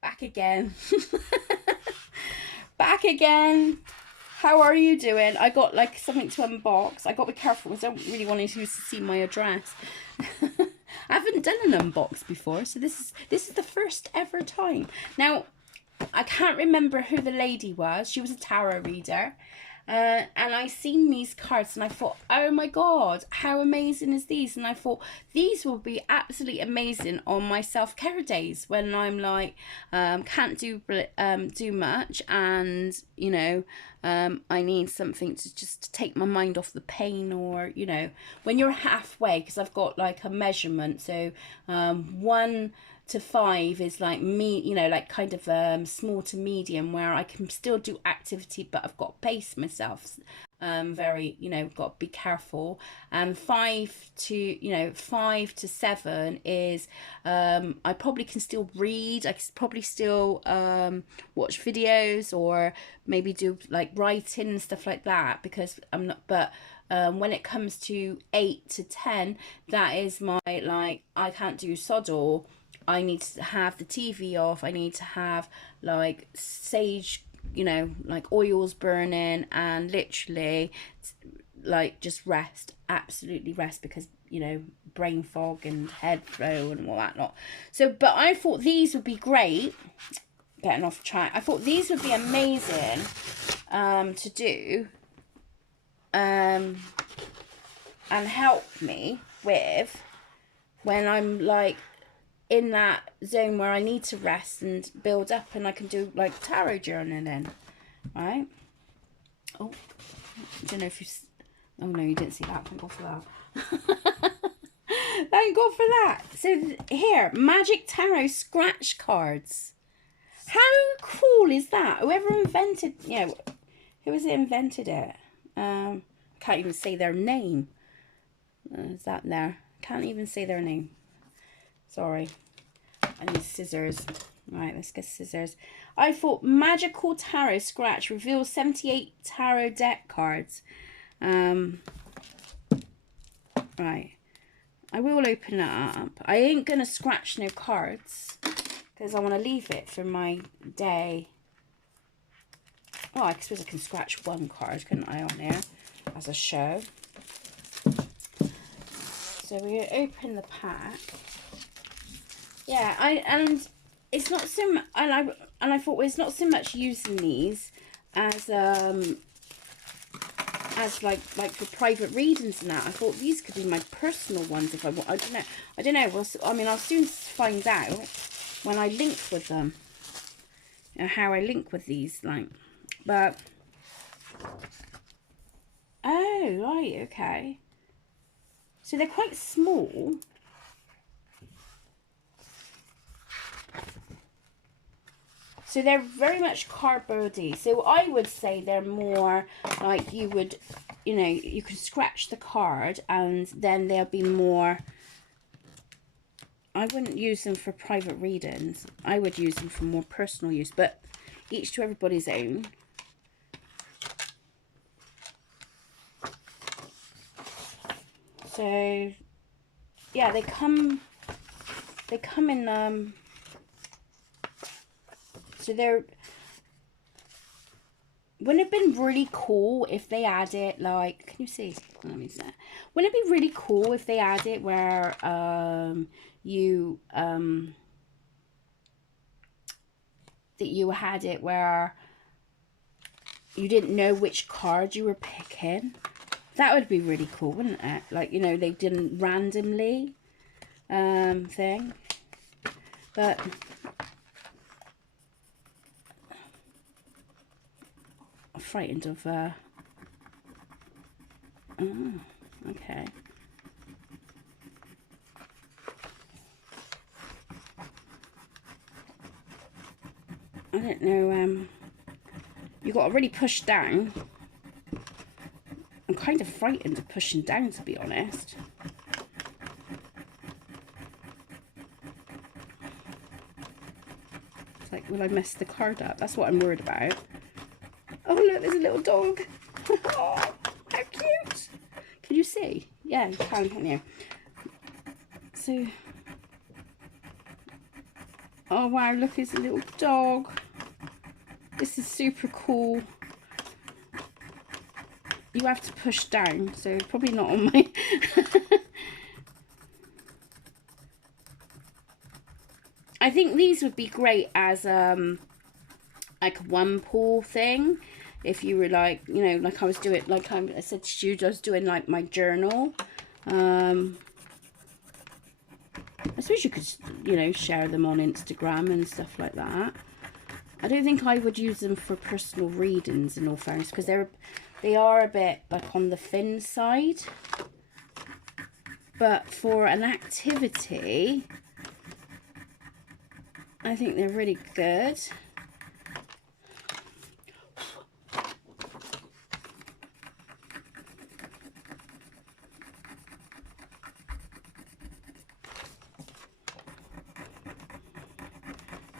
Back again. Back again. How are you doing? I got like something to unbox. I got to be careful because I don't really want you to see my address. I haven't done an unbox before, so this is the first ever time. Now, I can't remember who the lady was. She was a tarot reader. And I seen these cards and I thought, oh my god, how amazing is these? And I thought these will be absolutely amazing on my self-care days when I'm like can't do much, and I need something to just take my mind off the pain, or when you're halfway, because I've got like a measurement, so 1 to 5 is like me, like kind of small to medium, where I can still do activity, but I've got to pace myself. Very, got to be careful. And 5 to 7 is I probably can still read. I can probably still watch videos, or maybe do like writing and stuff like that, because I'm not. But when it comes to 8 to 10, that is my, like, I can't do sod all. I need to have the TV off. I need to have like sage, like oils burning, and literally like just rest, absolutely rest, because brain fog and head flow and all that lot. So, but I thought these would be great. Getting off track. I thought these would be amazing to do and help me with when I'm like in that zone where I need to rest and build up, and I can do like tarot journaling, right? Oh, I don't know if you. Oh no, you didn't see that. Thank God for that. Thank God for that. So here, Magic Tarot scratch cards. How cool is that? Whoever invented, who was it invented it? Can't even say their name. Is that there? Can't even say their name. Sorry. I need scissors. Right, let's get scissors. I thought Magical Tarot Scratch reveals 78 tarot deck cards. Right. I will open that up. I ain't going to scratch no cards, because I want to leave it for my day. Oh, I suppose I can scratch one card, couldn't I, on there as a show. So we're going to open the pack. Yeah, and it's not so much, and I thought, well, it's not so much using these as like for private readings and that. I thought these could be my personal ones if I want. I don't know. Well, I mean, I'll soon find out when I link with them. How I link with these, like, but oh right, okay. So they're quite small. So they're very much cardboardy. So I would say they're more like you would, you could scratch the card and then they'll be more. I wouldn't use them for private readings. I would use them for more personal use, but each to everybody's own. So yeah, they come in so they're, wouldn't it have been really cool if they added, like, can you see? Let me see. Wouldn't it be really cool if they added where you that you had it where you didn't know which card you were picking? That would be really cool, wouldn't it? Like, they didn't randomly thing. But I'm frightened of oh, okay. I don't know, you got to really push down. I'm kind of frightened of pushing down, to be honest. It's like, will I mess the card up? That's what I'm worried about. Oh look, there's a little dog. Oh, how cute. Can you see? Yeah, you can you? So Oh wow, look, it's a little dog. This is super cool. You have to push down, so probably not on my... I think these would be great as like a one pull thing. If you were like, you know, like I was doing, like I said to you, I was doing like my journal. I suppose you could, you know, share them on Instagram and stuff like that. I don't think I would use them for personal readings in all fairness, because they are a bit like on the thin side. But for an activity, I think they're really good.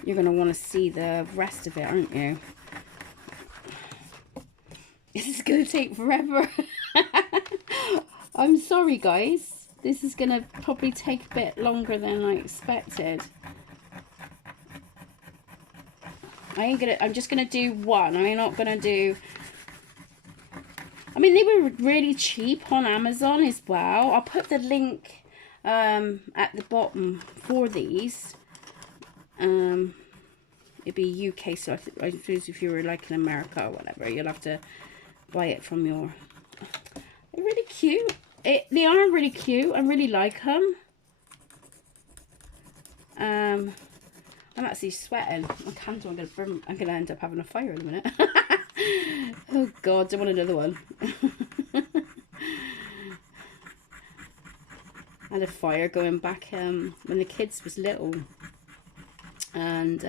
You're going to want to see the rest of it, aren't you? This is going to take forever. I'm sorry, guys. This is going to probably take a bit longer than I expected. I'm just going to do one. I'm not going to do... I mean, they were really cheap on Amazon as well. I'll put the link at the bottom for these. It'd be UK, so I suppose if you were like in America or whatever, you'll have to buy it from your... They're really cute. They are really cute. I really like them. I'm actually sweating. My candle, I'm gonna burn. I'm gonna end up having a fire in a minute. Oh God, don't want another one. I had a fire going back when the kids was little, and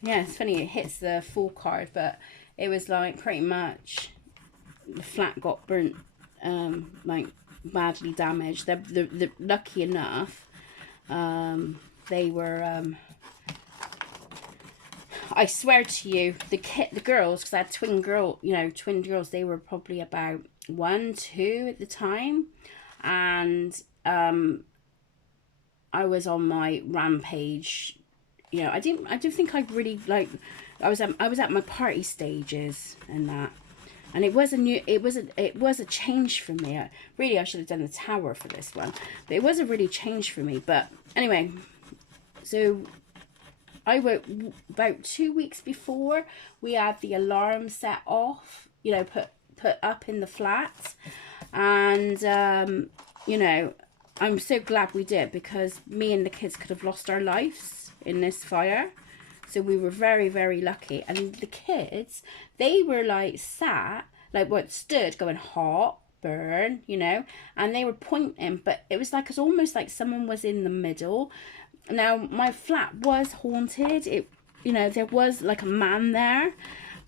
yeah, it's funny, it hits the full card, but it was like pretty much the flat got burnt, like badly damaged. They're lucky enough, they were I swear to you, the girls, because I had twin girls, they were probably about 1, 2 at the time, and I was on my rampage. You know, I don't think I really like. I was at my party stages and that, and it was a change for me. I should have done the tower for this one, but it was a really change for me. But anyway, so I woke about 2 weeks before we had the alarm set off. You know, put up in the flat, and you know, I'm so glad we did, because me and the kids could have lost our lives in this fire. So we were very, very lucky. And the kids, they were like stood going hot, burn, you know, and they were pointing, but it was like, it's almost like someone was in the middle. Now, my flat was haunted. You know, there was like a man there,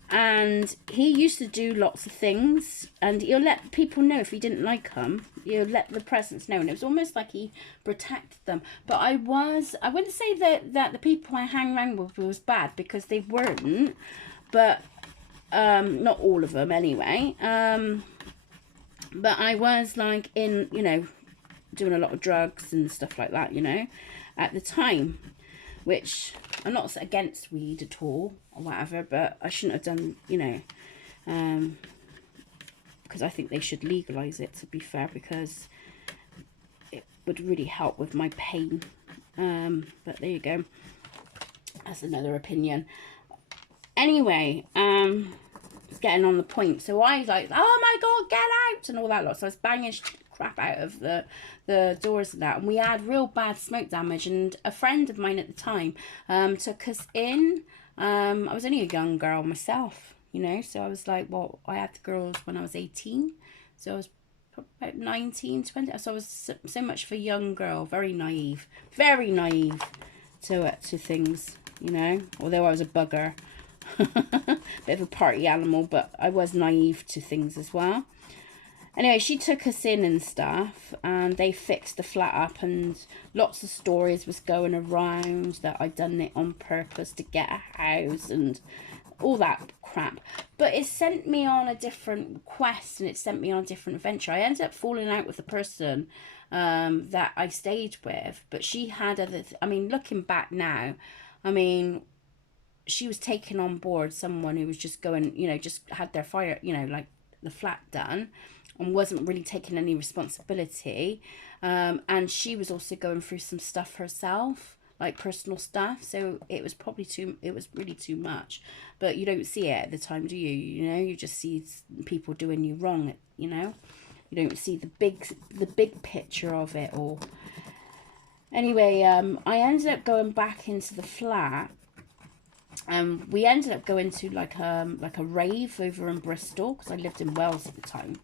and he used to do lots of things, and he'll let people know if he didn't like them. He'll let the presence know, and it was almost like he protected them. But I wouldn't say that the people I hang around with was bad, because they weren't, but not all of them anyway. But I was like in, you know, doing a lot of drugs and stuff like that, you know, at the time, which I'm not against weed at all or whatever, but I shouldn't have done, you know, because I think they should legalize it, to be fair, because it would really help with my pain. But there you go, that's another opinion. Anyway, it's getting on the point. So I was like, oh my God, get out and all that lot. So I was banging crap out of the doors and that, and we had real bad smoke damage. And a friend of mine at the time took us in. I was only a young girl myself, you know, so I was like, well, I had the girls when I was 18, so I was about 19, 20, so I was so much of a young girl, very naive to things, you know, although I was a bugger. Bit of a party animal, but I was naive to things as well. Anyway, she took us in and stuff, and they fixed the flat up, and lots of stories was going around that I'd done it on purpose to get a house, and all that crap. But it sent me on a different quest, and it sent me on a different adventure. I ended up falling out with the person that I stayed with, but she had other I mean, looking back now, I mean, she was taking on board someone who was just going, you know, just had their fire, you know, like the flat done, and wasn't really taking any responsibility. And she was also going through some stuff herself, like personal stuff. So it was probably it was really too much. But you don't see it at the time, do you? You know, you just see people doing you wrong, you know? You don't see the big picture of it all. Anyway, I ended up going back into the flat. We ended up going to like a rave over in Bristol, because I lived in Wales at the time,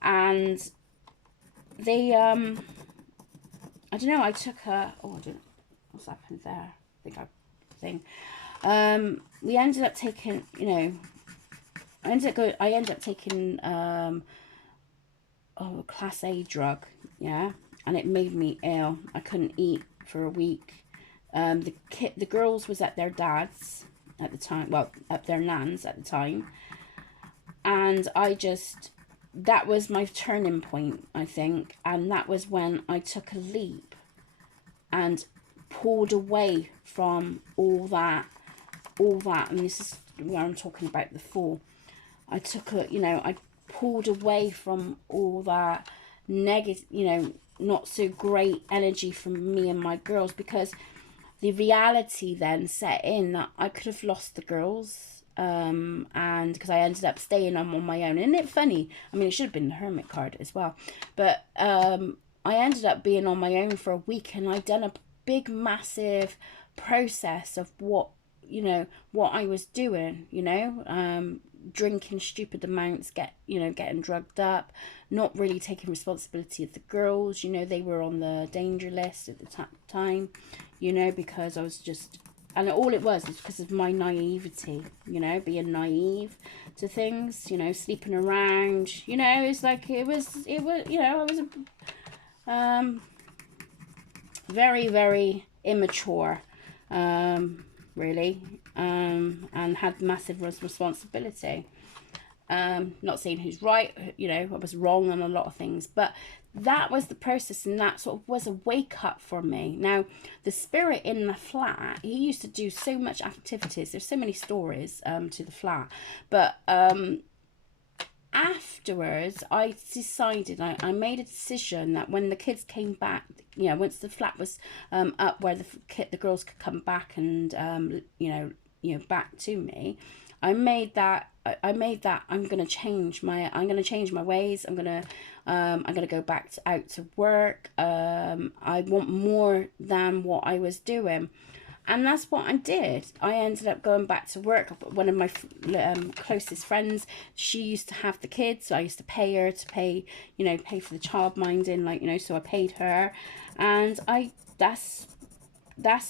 and they I don't know, I took her, oh, I don't know what's happened there, we ended up taking, you know, I ended up taking a class A drug, yeah, and it made me ill. I couldn't eat for a week. The girls was at their dad's at the time, well, at their nan's at the time, and that was my turning point, I think, and that was when I took a leap and pulled away from all that, and this is where I'm talking about the fall. I pulled away from all that negative, you know, not so great energy from me and my girls, because the reality then set in that I could have lost the girls, and because I ended up staying on my own. Isn't it funny? I mean, it should have been the hermit card as well, but I ended up being on my own for a week, and I'd done a big massive process of what I was doing, drinking stupid amounts, getting drugged up, not really taking responsibility of the girls. They were on the danger list at the time, because I was just, and all it was because of my naivety, being naive to things, sleeping around, it's like, it was, I was very, very immature, really, and had massive responsibility. Not saying who's right, I was wrong on a lot of things, but that was the process, and that sort of was a wake up for me. Now, the spirit in the flat, he used to do so much activities. There's so many stories to the flat, but afterwards I decided, I made a decision that when the kids came back, once the flat was up where the girls could come back and back to me, I made that I'm gonna change my ways. I'm gonna go back out to work. I want more than what I was doing. And that's what I did. I ended up going back to work. One of my closest friends, she used to have the kids, so I used to pay her to pay for the childminding, so I paid her, and that's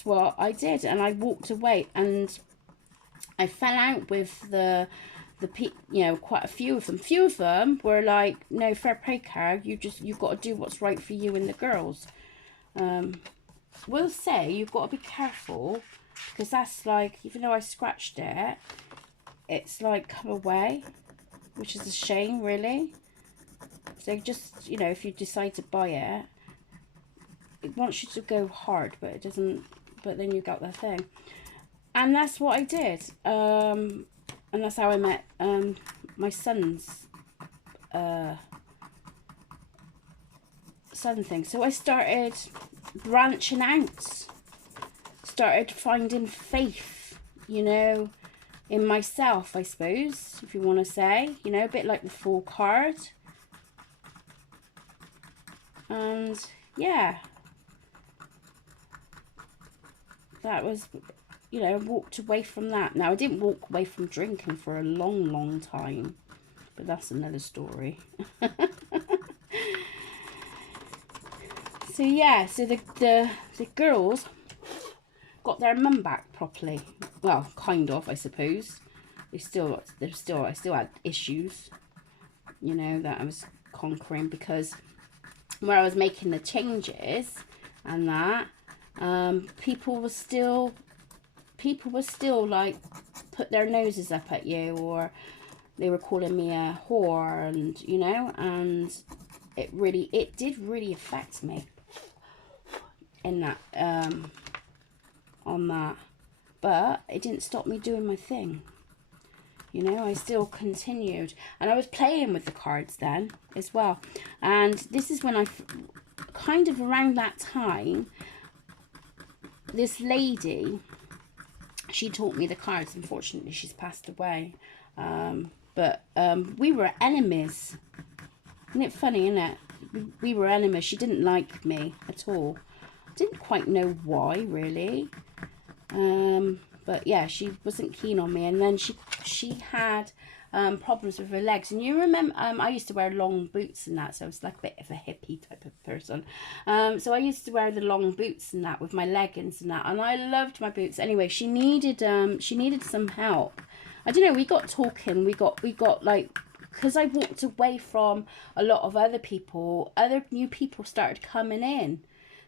what I did, and I walked away, and I fell out with quite a few of them. Few of them were like, no, fair play, Carol, you've got to do what's right for you and the girls. Will say you've got to be careful, because that's like, even though I scratched it, it's like come away, which is a shame, really. So just, if you decide to buy it, it wants you to go hard, but it doesn't, but then you got the thing. And that's what I did, and that's how I met my son's son thing. So I started branching out, started finding faith, in myself, I suppose, if you want to say, a bit like the Fool card. And yeah, that was, I walked away from that. Now, I didn't walk away from drinking for a long, long time, but that's another story. So yeah, so the girls got their mum back properly. Well, kind of, I suppose. I still had issues, that I was conquering, because where I was making the changes and that, people were still people were still like put their noses up at you, or they were calling me a whore, and you know, and it did really affect me in that on that. But it didn't stop me doing my thing. You know, I still continued, and I was playing with the cards then as well. And this is when I kind of around that time, this lady, she taught me the cards. Unfortunately, she's passed away. But we were enemies. Isn't it funny, isn't it? We were enemies. She didn't like me at all. Didn't quite know why, really. But yeah, she wasn't keen on me. And then she had problems with her legs. And you remember, I used to wear long boots and that, so I was like a bit of a hippie type of person. So I used to wear the long boots and that with my leggings and that, and I loved my boots. Anyway, she needed some help. I don't know, we got talking, we got like, because I walked away from a lot of other people, other new people started coming in.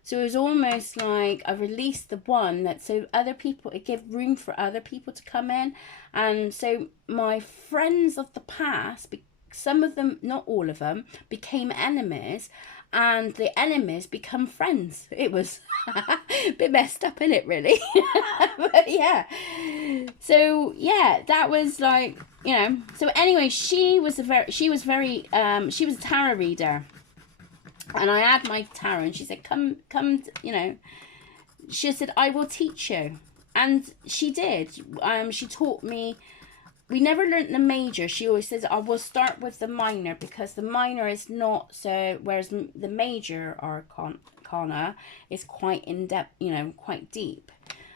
So it was almost like I released the one that, so other people, it gave room for other people to come in. And so my friends of the past, some of them, not all of them, became enemies, and the enemies become friends. It was a bit messed up, innit, really? But yeah. So yeah, that was like, you know. So anyway, she was a tarot reader. And I had my tarot, and she said, come, you know, she said, I will teach you. And she did. She taught me, we never learnt the major. She always says, I will start with the minor, because the minor is not so, whereas the major arcana is quite in-depth, you know, quite deep.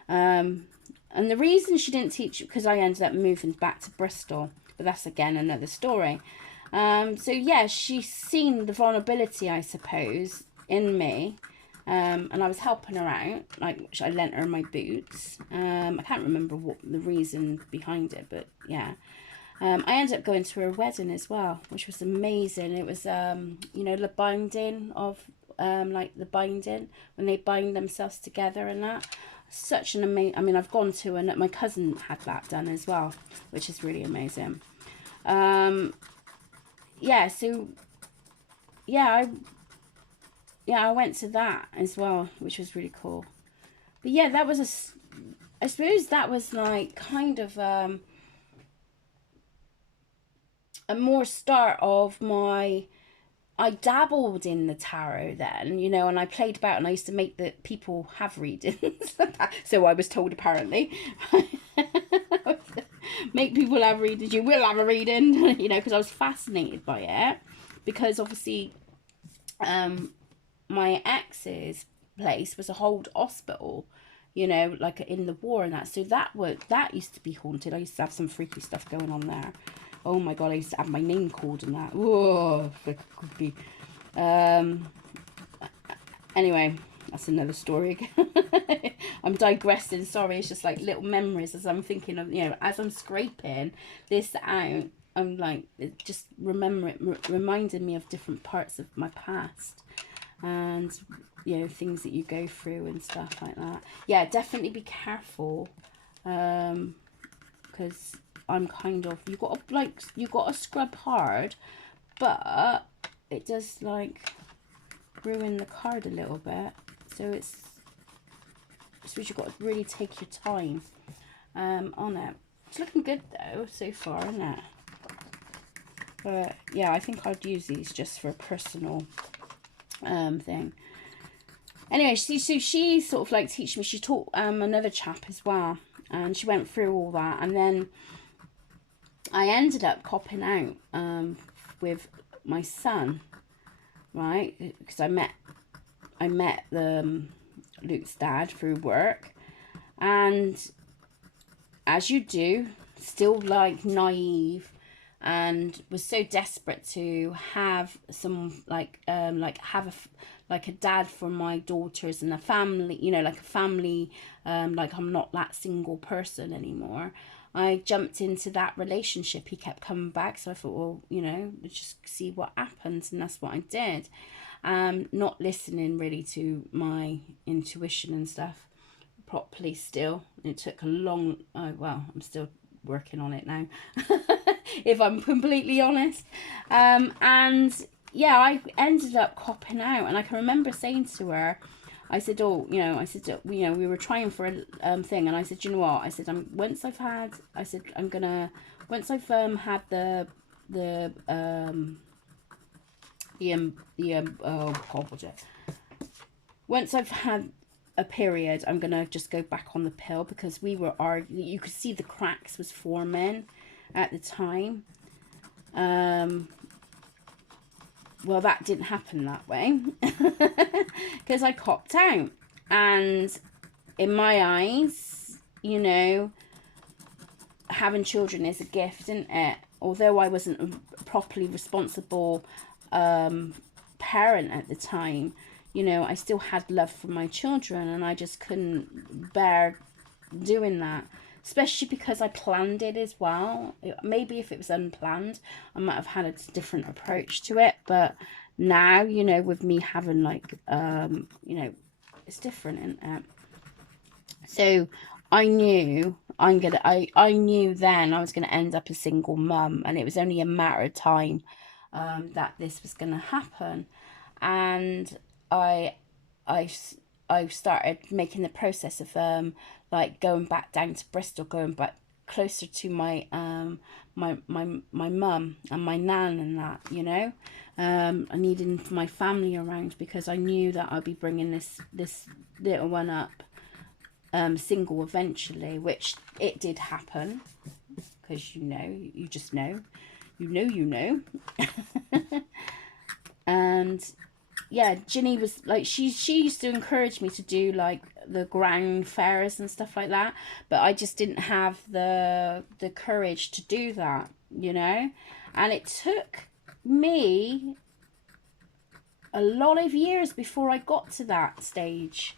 And the reason she didn't teach, because I ended up moving back to Bristol, but that's again another story. So yeah, she's seen the vulnerability, I suppose, in me, and I was helping her out. Like, I lent her my boots. I can't remember what the reason behind it, but yeah. I ended up going to her wedding as well, which was amazing. It was, you know, the binding of, like the binding, when they bind themselves together and that. Such an amazing, I mean, I've gone to, and my cousin had that done as well, which is really amazing. Yeah, so yeah, I went to that as well, which was really cool. But yeah, that was I suppose that was like kind of a more start of my, I dabbled in the tarot then, you know, and I played about, and I used to make the people have readings. So I was told, apparently. Make people have readings, you will have a reading, you know, because I was fascinated by it. Because obviously, my ex's place was a old hospital, you know, like in the war and that. So that used to be haunted. I used to have some freaky stuff going on there. Oh my god, I used to have my name called and that. Whoa, it could be. Anyway, that's another story. I'm digressing, sorry. It's just like little memories as I'm thinking of, you know, as I'm scraping this out. I'm like, it just reminded me of different parts of my past, and you know, things that you go through and stuff like that. Yeah, definitely be careful, because I'm kind of, you got to scrub hard, but it does like ruin the card a little bit. So I suppose you've got to really take your time on it. It's looking good though so far, isn't it? But yeah, I think I'd use these just for a personal thing. Anyway, so she sort of like teach me. She taught another chap as well, and she went through all that, and then I ended up copping out with my son, right? Because I met Luke's dad through work, and as you do, still like naive, and was so desperate to have some have a dad for my daughters and a family, you know, like a family, like I'm not that single person anymore. I jumped into that relationship. He kept coming back, so I thought, well, you know, let's just see what happens, and that's what I did. Not listening really to my intuition and stuff. properly still. It took a long, oh, well, I'm still working on it now, if I'm completely honest. And yeah, I ended up copping out, and I can remember saying to her, I said, oh, you know, I said, you know, we were trying for a thing, and I said, you know what, I said, once I've had, I said, I'm gonna, once I've had the oh god, what's it? Once I've had a period, I'm gonna just go back on the pill, because we were arguing. You could see the cracks was forming at the time. Well, that didn't happen that way, because I copped out, and in my eyes, you know, having children is a gift, isn't it? Although I wasn't a properly responsible parent at the time, you know, I still had love for my children, and I just couldn't bear doing that, especially because I planned it as well. Maybe if it was unplanned, I might have had a different approach to it, but now, you know, with me having like you know, it's different, isn't it? So I knew I knew then I was gonna end up a single mum, and it was only a matter of time that this was gonna happen. And I I I started making the process of like going back down to Bristol, going back closer to my my mum and my nan and that, you know. I needed my family around, because I knew that I'd be bringing this little one up single eventually, which it did happen, because you know, you just know, you know. And yeah, Ginny was like, she used to encourage me to do like the ground fairs and stuff like that, but I just didn't have the courage to do that, you know. And it took me a lot of years before I got to that stage.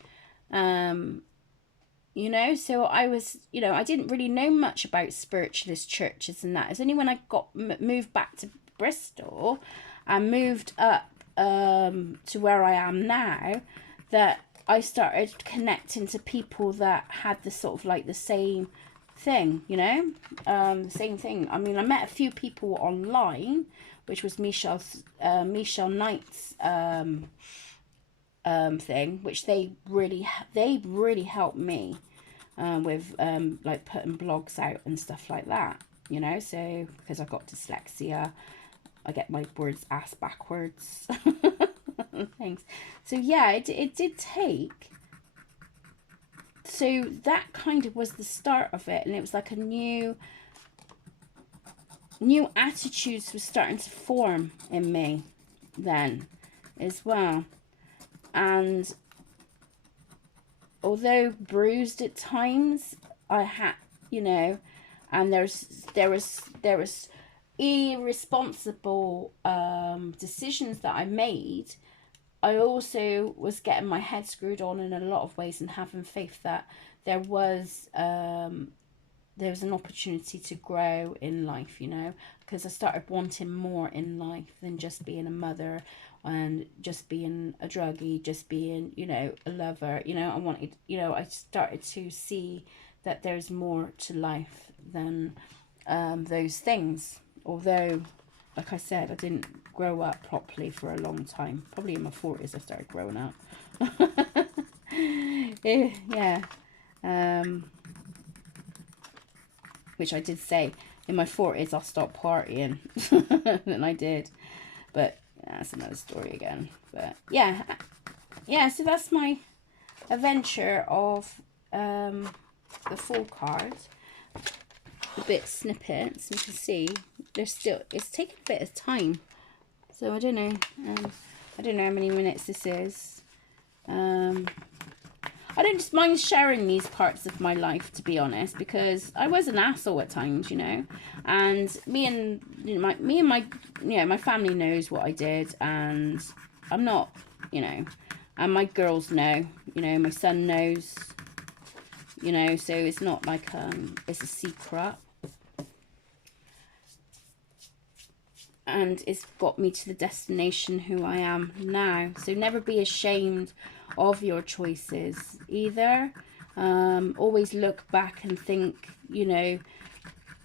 You know, so I was, you know, I didn't really know much about spiritualist churches and that. It's only when I got moved back to Bristol and moved up to where I am now, that I started connecting to people that had the sort of like the same thing, you know, the same thing. I mean, I met a few people online, which was Michelle Knight's thing, which they really helped me with like putting blogs out and stuff like that, you know. So because I got dyslexia, I get my words asked backwards. Things. So yeah, it did take. So that kind of was the start of it, and it was like a new attitudes were starting to form in me then as well. And although bruised at times, I had, you know, and there was irresponsible decisions that I made. I also was getting my head screwed on in a lot of ways, and having faith that there was an opportunity to grow in life, you know, because I started wanting more in life than just being a mother and just being a druggie, just being, you know, a lover. You know, I wanted, you know, I started to see that there's more to life than those things. Although, like I said, I didn't grow up properly for a long time. Probably in my 40s I started growing up. Yeah. Which I did say, in my 40s I'll stop partying. And I did. But that's another story again. But yeah. Yeah, so that's my adventure of the full card. The bit snippets, you can see there's still, it's taking a bit of time, so I don't know how many minutes this is. I don't just mind sharing these parts of my life, to be honest, because I was an asshole at times, you know, and me and my family knows what I did, and I'm not, you know, and my girls know, you know, my son knows, you know, so it's not like it's a secret. And it's got me to the destination who I am now. So never be ashamed of your choices either. Always look back and think, you know,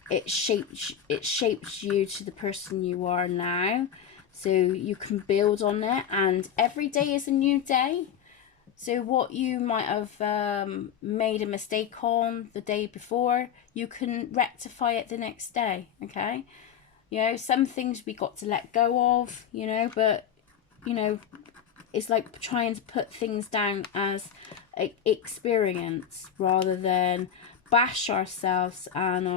it shapes you to the person you are now, so you can build on it, and every day is a new day. So what you might have made a mistake on the day before, you can rectify it the next day. Okay, you know, some things we got to let go of, you know, but you know, it's like trying to put things down as a experience rather than bash ourselves and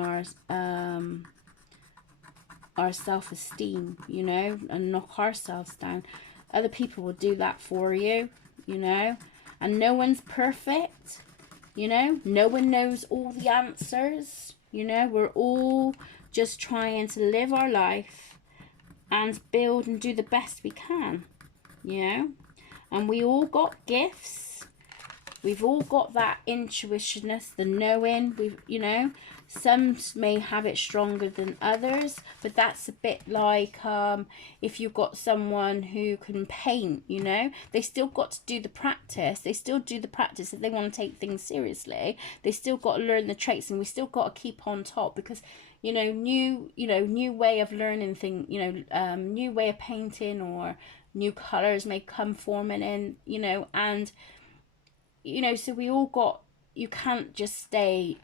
our self-esteem, you know, and knock ourselves down. Other people will do that for you, you know, and no one's perfect, you know, no one knows all the answers, you know, we're all just trying to live our life and build and do the best we can, you know, and we all got gifts. We've all got that intuitionness, the knowing. We've, you know, some may have it stronger than others, but that's a bit like if you've got someone who can paint, you know, they still got to do the practice. They still do the practice if they want to take things seriously. They still got to learn the traits, and we still got to keep on top, because you know, new way of learning thing, you know, new way of painting or new colors may come forming in, you know, and you know, so we all got, you can't just stay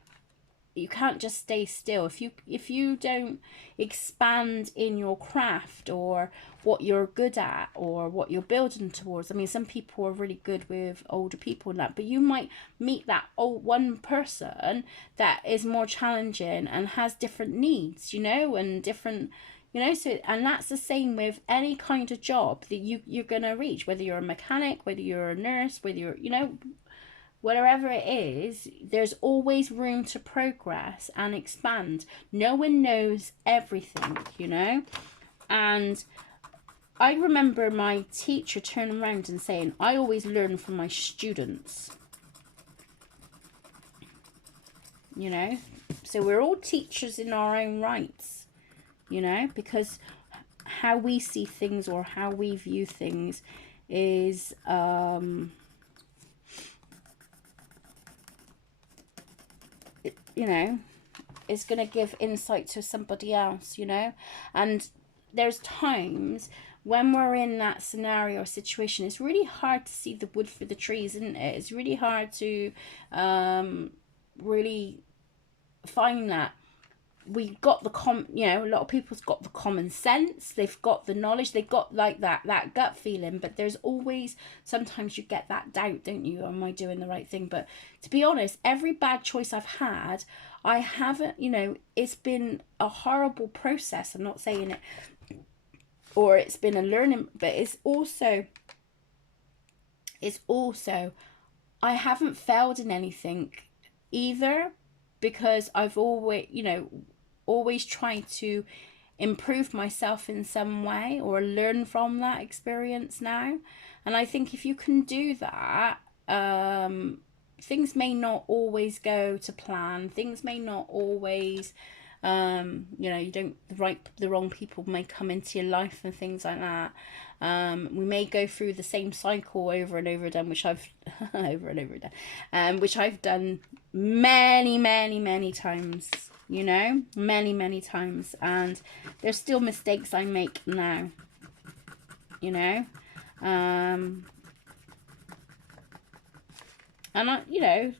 still if you don't expand in your craft or what you're good at or what you're building towards. I mean, some people are really good with older people and that, but you might meet that old one person that is more challenging and has different needs, you know, and different, you know, so, and that's the same with any kind of job that you're gonna reach, whether you're a mechanic, whether you're a nurse, whether you're, you know, whatever it is, there's always room to progress and expand. No one knows everything, you know. And I remember my teacher turning around and saying, I always learn from my students, you know. So we're all teachers in our own rights, you know, because how we see things or how we view things is you know, is going to give insight to somebody else, you know. And there's times when we're in that scenario or situation, it's really hard to see the wood for the trees, isn't it? It's really hard to really find that. We got the you know, a lot of people's got the common sense, they've got the knowledge, they've got like that gut feeling, but there's always, sometimes you get that doubt, don't you? Am I doing the right thing? But to be honest, every bad choice I've had, I haven't, you know, it's been a horrible process. I'm not saying it, or it's been a learning, but it's also I haven't failed in anything either, because I've always, you know, always tried to improve myself in some way or learn from that experience now. And I think if you can do that, things may not always go to plan. Things may not always, you know, you don't, the wrong people may come into your life and things like that. We may go through the same cycle over and over again, which I've which I've done many times, you know, many times, and there's still mistakes I make now, you know, and I, you know,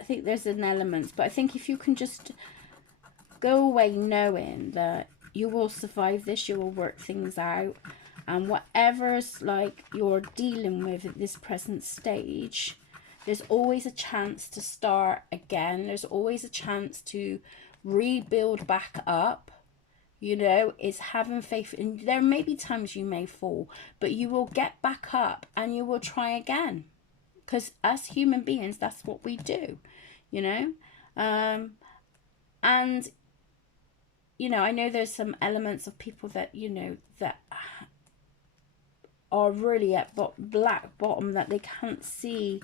I think there's an element, but I think if you can just go away knowing that you will survive this, you will work things out, and whatever's like you're dealing with at this present stage, there's always a chance to start again. There's always a chance to rebuild back up. You know, it's having faith. And there may be times you may fall, but you will get back up and you will try again. Because us human beings, that's what we do, you know. And you know, I know there's some elements of people that, you know, that are really at black bottom, that they can't see,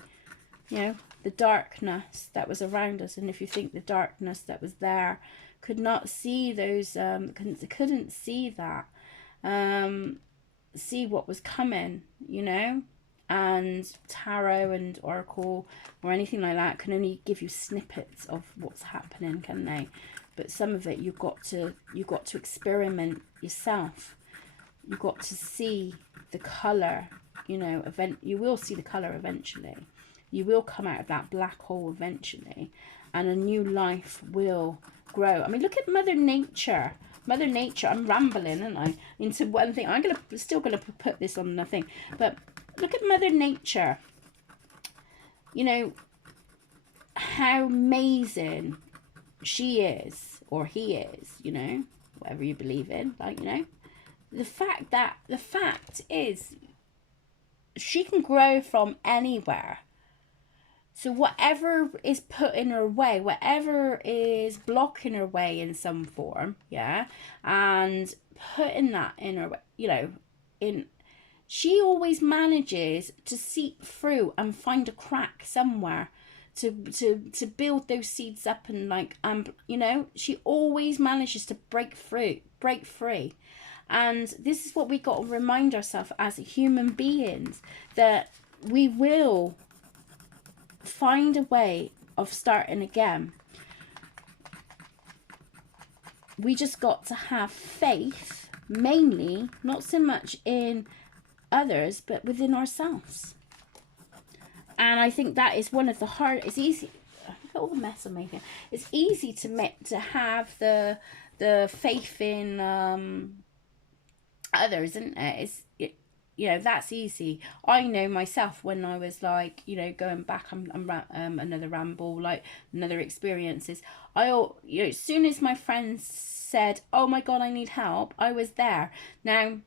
you know, the darkness that was around us. And if you think the darkness that was there could not see those, couldn't see that, see what was coming, you know, and tarot and oracle or anything like that can only give you snippets of what's happening, can they? But some of it you've got to experiment yourself. You've got to see the color, you know. You will see the color eventually. You will come out of that black hole eventually, and a new life will grow. I mean, look at Mother Nature. Mother Nature, I'm rambling, aren't I, into one thing. I'm still gonna put this on the thing, but look at Mother Nature. You know how amazing she is, or he is, you know, whatever you believe in, like, you know, the fact is she can grow from anywhere. So whatever is put in her way, whatever is blocking her way in some form, yeah, and putting that in her, you know, she always manages to seep through and find a crack somewhere to build those seeds up, and like, you know, she always manages to break free. And this is what we got to remind ourselves as human beings, that we will find a way of starting again. We just got to have faith, mainly, not so much in others, but within ourselves. And I think that is one of the hard. It's easy. Look at all the mess I'm making. It's easy to have the faith in others, isn't it? You know, that's easy. I know myself when I was like, you know, going back, another ramble, like another experiences. You know, as soon as my friends said, "Oh my God, I need help," I was there. Now,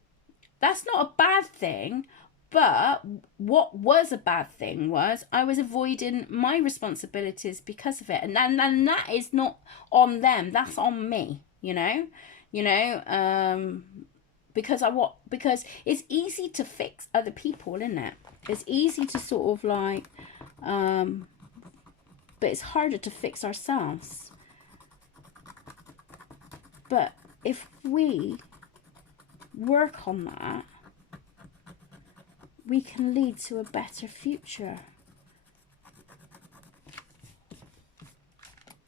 that's not a bad thing, but what was a bad thing was I was avoiding my responsibilities because of it, and that is not on them. That's on me. You know. Because it's easy to fix other people, isn't it? It's easy to sort of like, but it's harder to fix ourselves. But if we work on that, we can lead to a better future.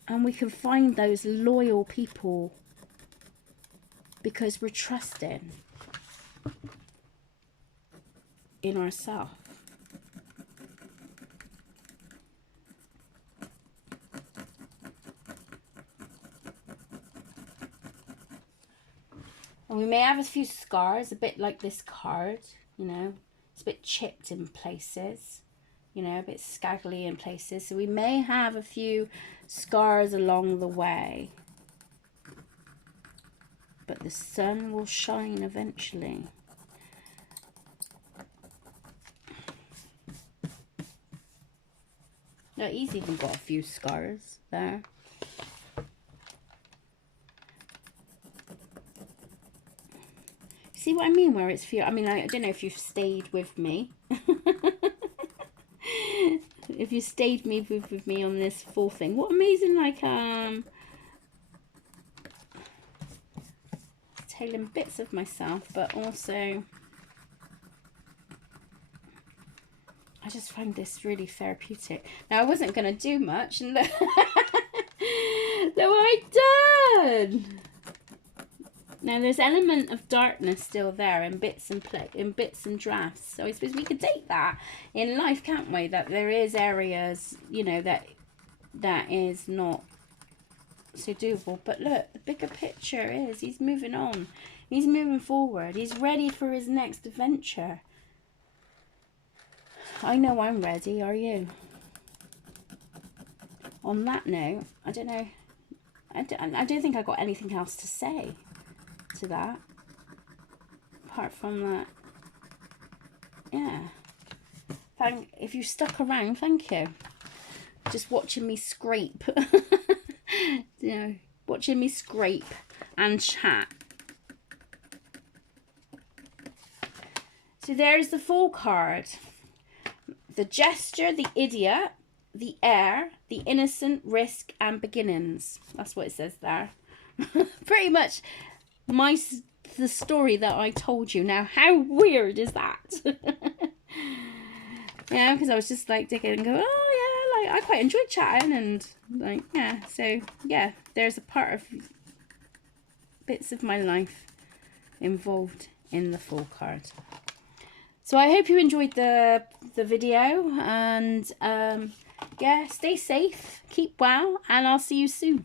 And we can find those loyal people, because we're trusting in ourselves. And we may have a few scars, a bit like this card, you know. It's a bit chipped in places, you know, a bit scaggly in places. So we may have a few scars along the way. But the sun will shine eventually. No, he's even got a few scars there. See what I mean? Where it's few. I mean, I don't know if you've stayed with me. If you stayed with me on this full thing, what amazing, like telling bits of myself, but also I just find this really therapeutic. Now, I wasn't going to do much, and look, look what I've done. Now, there's element of darkness still there in bits and drafts. So I suppose we could take that in life, can't we? That there is areas, you know, that is not so doable. But look, the bigger picture is he's moving on. He's moving forward. He's ready for his next adventure. I know I'm ready. Are you? On that note, I don't know. I don't think I got anything else to say to that, apart from that. Yeah. If you stuck around, thank you. Just watching me scrape. You know, watching me scrape and chat. So there's the Fool card. The Jester, the Idiot, the Heir, the Innocent, Risk, and Beginnings. That's what it says there. Pretty much the story that I told you. Now, how weird is that? Yeah, because I was just like digging and going, oh yeah, like I quite enjoyed chatting and like, yeah. So yeah, there's a part of bits of my life involved in the full card. So I hope you enjoyed the video, and yeah, stay safe, keep well, and I'll see you soon.